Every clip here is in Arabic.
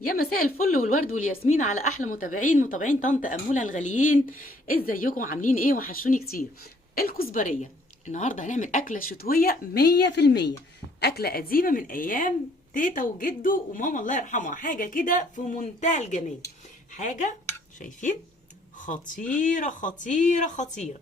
يا مساء الفل والورد والياسمين على احلى متابعين طنط اموله الغاليين. ازيكم عاملين ايه؟ وحشوني كتير. الكزبريه. النهارده هنعمل اكله شتويه 100%. اكله قديمه من ايام تيتا وجدو وماما الله يرحمها. حاجه كده في منتهى الجمال. حاجه شايفين؟ خطيره خطيره خطيره.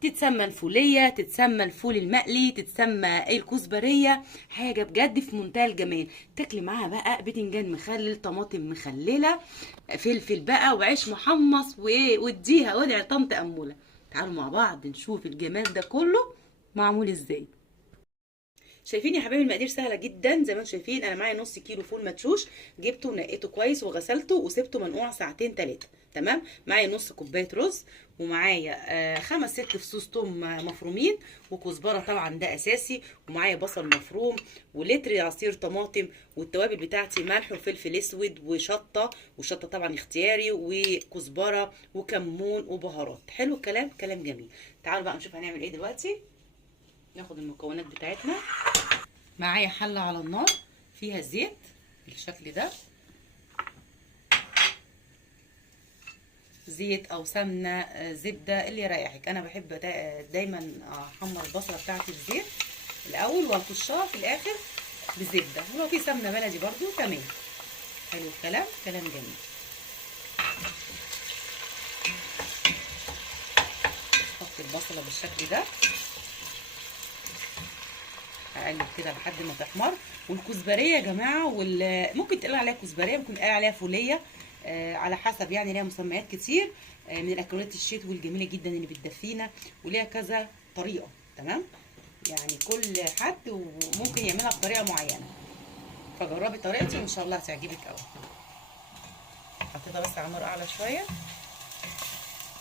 تتسمى الفولية، تتسمى الفول المقلي، تتسمى الكزبرية. حاجة بجد في منتهى الجمال. تاكلي معاها بقى بتنجان مخلل، طماطم مخللة، فلفل بقى وعيش محمص واديها وادعي طنط أمولة. تعالوا مع بعض نشوف الجمال ده كله معمول ازاي. شايفين يا حبايبي؟ المقادير سهله جدا زي ما انتم شايفين. انا معايا نص كيلو فول مدشوش، جبته ونقيته كويس وغسلته وسبته منقوع ساعتين 3. تمام. معايا نص كوبايه رز، ومعايا 5 6 فصوص توم مفرومين، وكزبره طبعا ده اساسي، ومعايا بصل مفروم، ولتر عصير طماطم، والتوابل بتاعتي ملح وفلفل اسود وشطه، وشطه طبعا اختياري، وكزبره وكمون وبهارات. حلو الكلام، كلام جميل. تعالوا بقى نشوف هنعمل ايه دلوقتي. ناخد المكونات بتاعتنا. معايا حلة على النار فيها زيت بالشكل ده، زيت او سمنة زبدة اللي يريحك. انا بحب دايما احمر البصلة بتاعتي بزيت الاول وهخشها في الاخر بزبدة، ولو في سمنة بلدي برضو تمام. حلو الكلام، كلام جميل. احط البصلة بالشكل ده، اقلب كده لحد ما تحمر. والكزبريه يا جماعه، ممكن تقال عليها كزبريه، ممكن تقال عليها فوليه، على حسب يعني. ليها مسميات كتير. من الاكلات الشتوي الجميله جدا اللي بتدفينا، وليها كذا طريقه. تمام. يعني كل حد وممكن يعملها بطريقه معينه، فجربي طريقتي وان شاء الله هتعجبك قوي. حطيتها بس على نار اعلى شويه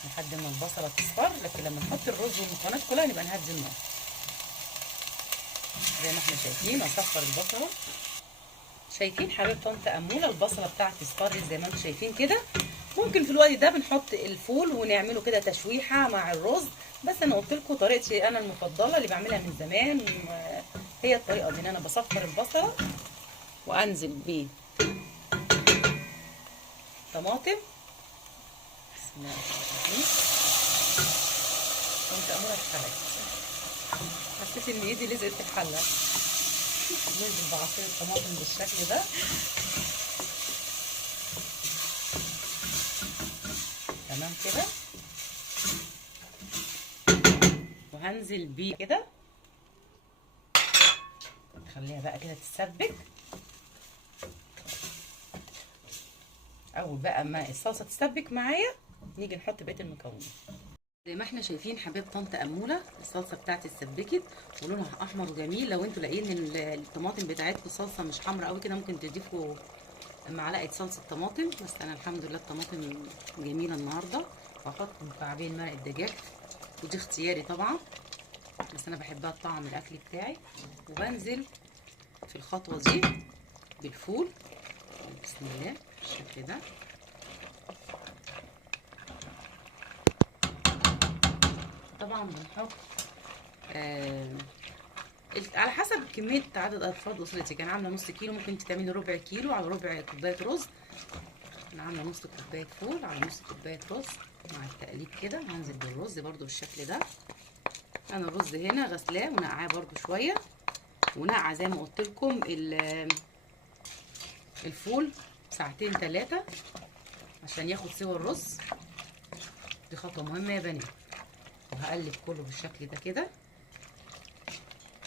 لحد ما البصله تصفر، لكن لما نحط الرز والمكونات كلها نبقى نهدي النار. زي ما احنا شايفين اصفر البصله. شايفين حبايب طنط اموله البصله بتاعتي اصفرت زي ما انتم شايفين كده. ممكن في الوقت ده بنحط الفول ونعمله كده تشويحه مع الرز. بس انا قلت لكم طريقتي انا المفضله اللي بعملها من زمان، هي الطريقه دي ان انا بصفر البصله وانزل بطماطم. بسم الله الرحمن الرحيم. طنط اموله اتحرقت، حسيت ان ايدي لزقت في الحله. ننزل بعصير الطماطم بالشكل ده. تمام كده. وهنزل بيه كده، خليها بقى كده تتسبك. اول بقى ما الصلصه تتسبك معايا نيجي نحط بقيه المكونات. زي ما احنا شايفين حبايب طنط اموله الصلصه بتاعتي اتسبكت ولونها احمر وجميل. لو انتوا لاقيين ان الطماطم بتاعتكم الصلصه مش حمرا قوي كده ممكن تضيفوا معلقه صلصه طماطم. بس انا الحمد لله الطماطم جميله النهارده. هحط مكعبين مرق الدجاج، ودي اختياري طبعا، بس انا بحبها الطعم الاكل بتاعي. وبنزل في الخطوه دي بالفول. بسم الله بالشكل ده. طبعا بنحط على حسب كميه عدد افراد اسرتي. كان عامله نص كيلو، ممكن تعملي ربع كيلو على ربع كوبايه رز. انا عامله نص كوبايه فول على نص كوبايه رز. مع التقليب كده هنزل بالرز برده بالشكل ده. انا الرز هنا غسلاه ونقعاه برده شويه، ونقع زي ما قلت لكم الفول ساعتين 3 عشان ياخد سوى الرز. دي خطوه مهمه يا بنات. وهقلب كله بالشكل ده كده.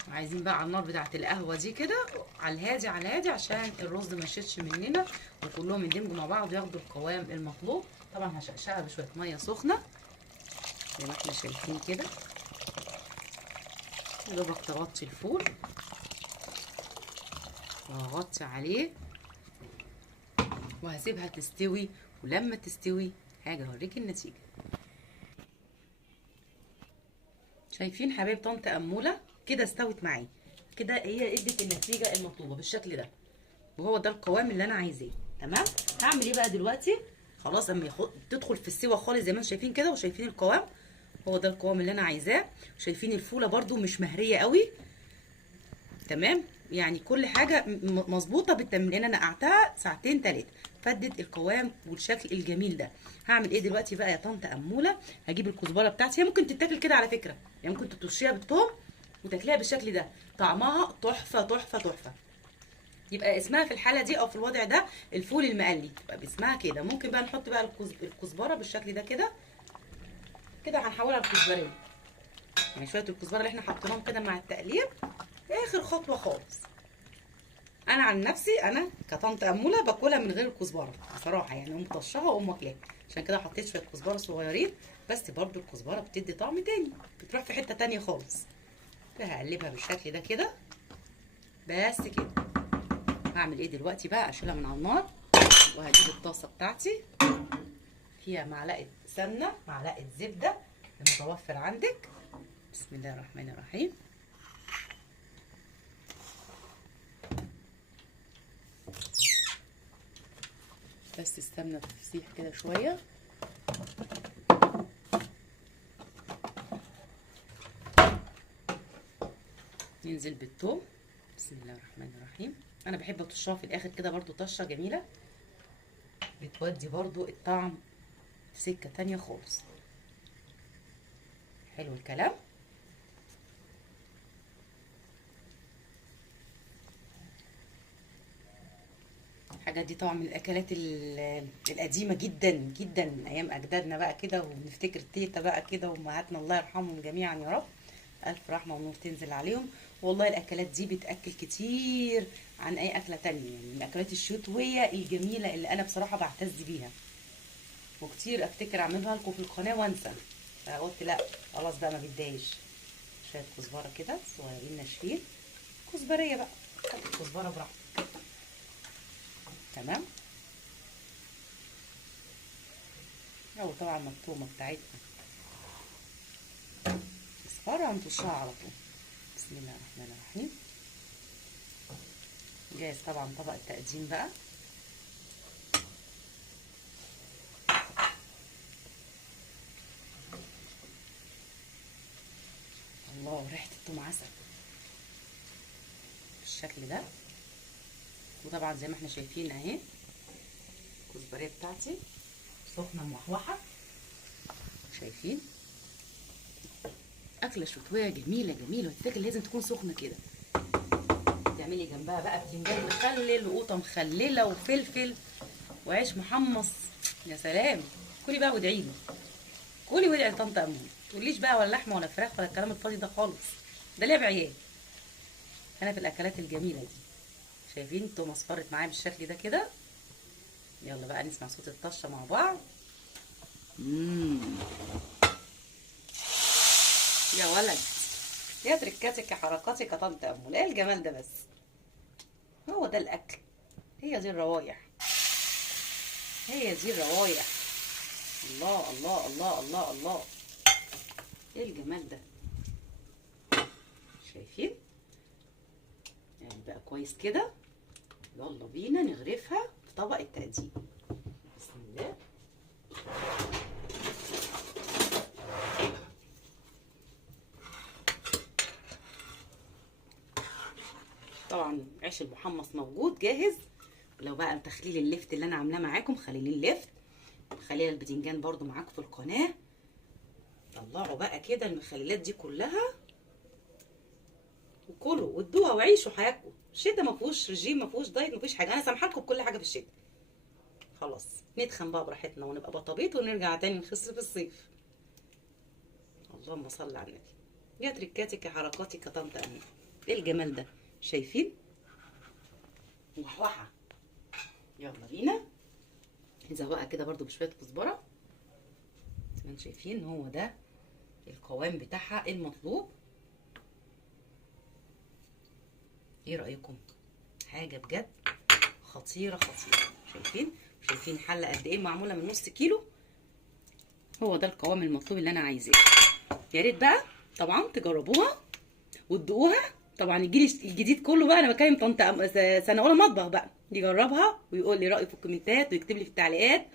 عايزين بقى على النار بتاعه القهوه دي كده، على الهادي على الهادي، عشان الرز ما يشدش مننا وكلهم يندمجوا مع بعض وياخدوا القوام المطلوب. طبعا هشقشقها بشويه ميه سخنه زي ما احنا شايفين كده. يا دوبك تغطي الفول وهغطي عليه وهسيبها تستوي. ولما تستوي هاجي اوريك النتيجه. شايفين حبايب طنط اموله كده استوت معايا كده، هي ادت النتيجه المطلوبه بالشكل ده، وهو ده القوام اللي انا عايزاه. تمام. هعمل ايه بقى دلوقتي؟ خلاص اما تدخل في السوا خالص زي ما انتم شايفين كده، وشايفين القوام هو ده القوام اللي انا عايزاه. شايفين الفوله برده مش مهريه قوي. تمام. يعني كل حاجه مظبوطه بالتمرين، لان انا نقعتها ساعتين 3 فدت القوام والشكل الجميل ده. هعمل ايه دلوقتي بقى يا طنط اموله؟ هجيب الكزبره بتاعتي، هي ممكن تتاكل كده على فكره، يعني ممكن تطشيها بالثوم وتاكليها بالشكل ده، طعمها تحفه تحفه تحفه. يبقى اسمها في الحاله دي او في الوضع ده الفول المقلي، تبقى باسمها كده. ممكن بقى نحط بقى الكزبره بالشكل ده كده كده، هنحولها لكزبريه، يعني شويه الكزبره اللي احنا حطيناهم كده مع التقليب اخر خطوه خالص. انا عن نفسي انا كطنط اموله باكلها من غير الكزبره بصراحه، يعني ام طشها وام واكلاها، عشان كده حطيت شويه كزبره صغيرين بس، برضو الكزبره بتدي طعم تاني، بتروح في حته تانيه خالص. فهقلبها بالشكل ده كده بس كده. هعمل ايه دلوقتي بقى؟ اشيلها من على النار وهجيب الطاسه بتاعتي فيها معلقه سمنه معلقه زبده المتوفر عندك. بسم الله الرحمن الرحيم. بس السمنه تسيح كده شويه. ننزل بالثوم. بسم الله الرحمن الرحيم. انا بحب اطشها في الاخر كده برضو، طشه جميله بتودي برضو الطعم في سكه تانيه خالص. حلو الكلام. الحاجات دي طبعا من الاكلات القديمه جدا جدا، من ايام اجدادنا بقى كده، وبنفتكر تيتا بقى كده وامهاتنا الله يرحمهم جميعا يا رب، الف رحمه ونور تنزل عليهم. والله الاكلات دي بتاكل كتير عن اي اكله تانية، يعني من الاكلات الشتويه الجميله اللي انا بصراحه بعتز بيها، وكتير افتكر اعملها لكم في القناه وانسى، فقلت لا خلاص بقى ما بدايش. شويه كزبره كده صغيرين ناشفين، كزبريه بقى، كزبره براحتك. تمام. او طبعا الثومه بتاعتنا اصفر هنطشها على طول. بسم الله الرحمن الرحيم. جاهز طبعا طبق التقديم بقى. الله ريحه الثوم عسل بالشكل ده. وطبعا زي ما احنا شايفين اهي الكزبريه بتاعتي سخنه موحوحه، شايفين؟ اكله شتويه جميله جميله، وتفتكر لازم تكون سخنه كده. تعملي جنبها بقى بتنجان مخلل وقوطه مخلله وفلفل وعيش محمص، يا سلام. كلي بقى وادعي لي، كلي وادعي لطنط امون، ما تقوليش بقى ولا لحمه ولا فراخ ولا الكلام الفاضي ده خالص، ده لعب عيال. انا في الاكلات الجميله دي. شايفين التوم اصفرت معايا بالشكل ده كده. يلا بقى نسمع صوت الطشه مع بعض. يا ولد، يا تركاتك يا حركاتك يا طنط امول، ايه الجمال ده بس. هو ده الاكل، هي دي الروايح، هي دي الروايح. الله الله الله الله الله، ايه الجمال ده. شايفين؟ يعني بقى كويس كده. يلا بينا نغرفها في طبق التقديم. بسم الله. طبعا عيش المحمص موجود جاهز. لو بقى تخليل اللفت اللي انا عاملاه معاكم، خليل اللفت، خليل البتنجان برضو معاكم في القناه. طلعوا بقى كده المخللات دي كلها وكلوا وادوها وعيشوا حياتكم. الشتا ما فيهوش رجيم، ما فيهوش دايت، ما فيش حاجه، انا سامحه لكم بكل حاجه في الشتا. خلاص نتخن بقى براحتنا ونبقى بطبيط ونرجع تاني نخس في الصيف. اللهم صل على النبي. يا تركاتك يا حركاتك يا طنط امين، ايه الجمال ده. شايفين؟ وحوحه. يلا بينا نزوقها كده برضو بشويه كزبره، زي ما انتم شايفين هو ده القوام بتاعها المطلوب. ايه رايكم؟ حاجه بجد خطيره خطيره. شايفين؟ شايفين حله قد ايه معموله من نص كيلو. هو ده القوام المطلوب اللي انا عايزاه. يا ريت بقى طبعا تجربوها وتدوقوها. طبعا الجيل الجديد كله بقى، انا بكلم طنط سنه اولى مطبخ بقى، يجربها ويقول لي رايه في الكومنتات ويكتب لي في التعليقات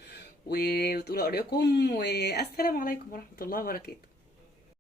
وتقولوا رايكم. والسلام عليكم ورحمه الله وبركاته.